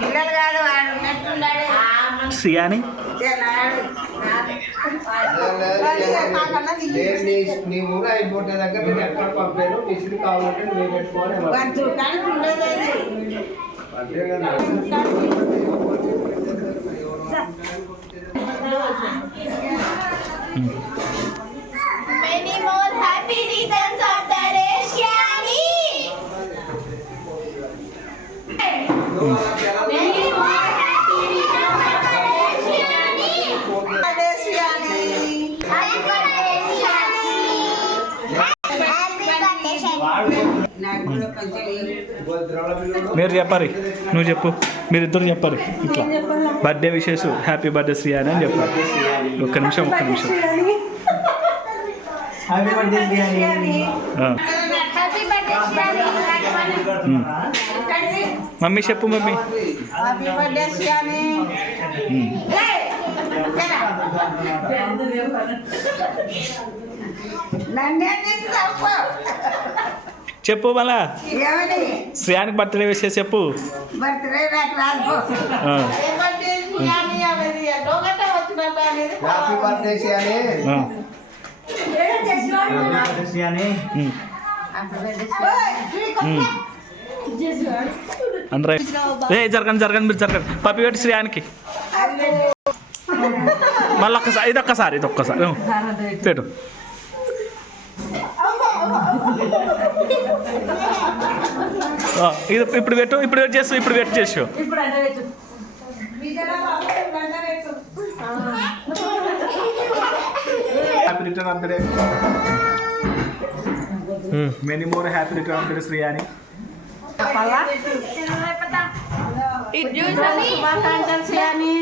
పిల్లలు కాదు వాడు ఉన్నట్టున్నాడు శ్రీయాని నీ ఊరు అయిపోతే దగ్గర నేను ఎక్కడ పంపాను మిషన్ కావాలంటే నువ్వు పెట్టుకోవాలి అంతే కదా Many more happy reasons of the day, Shyami. Many more happy reasons of the day, Shyami. Happy birthday, Shyami. Happy birthday, Shyami. మీరు చెప్పాలి, నువ్వు చెప్పు, మీరిద్దరు చెప్పాలి. ఇట్లా birthday wishes, happy birthday Sriyani అని చెప్పాలి. ఒక్క నిమిషం. Happy birthday Sriyani. Happy birthday, Shyami. Mummy చెప్పు మమ్మీ. హ్యాపీ బర్త్డే శ్యామి చెప్పు మళ్ళా ఏమని శ్రీయానికి బర్త్డే విషెస్ చెప్పు. బర్త్డే నాకు రాదు హ్యాపీ బర్త్డే శ్రీయాని. శ్రీయాని అందరూ జరగండి మీరు జరగండి. పప్పి పెట్టి శ్రీయానికి మళ్ళీ ఒక్కసారి ఇదొక్కసారి పెట్టు. ఇది ఇప్పుడు వెయిట్ చేస్తూ happy return of the day. Many more happy return of the day Sriyani. శుభాకాంక్షలు శ్యామి.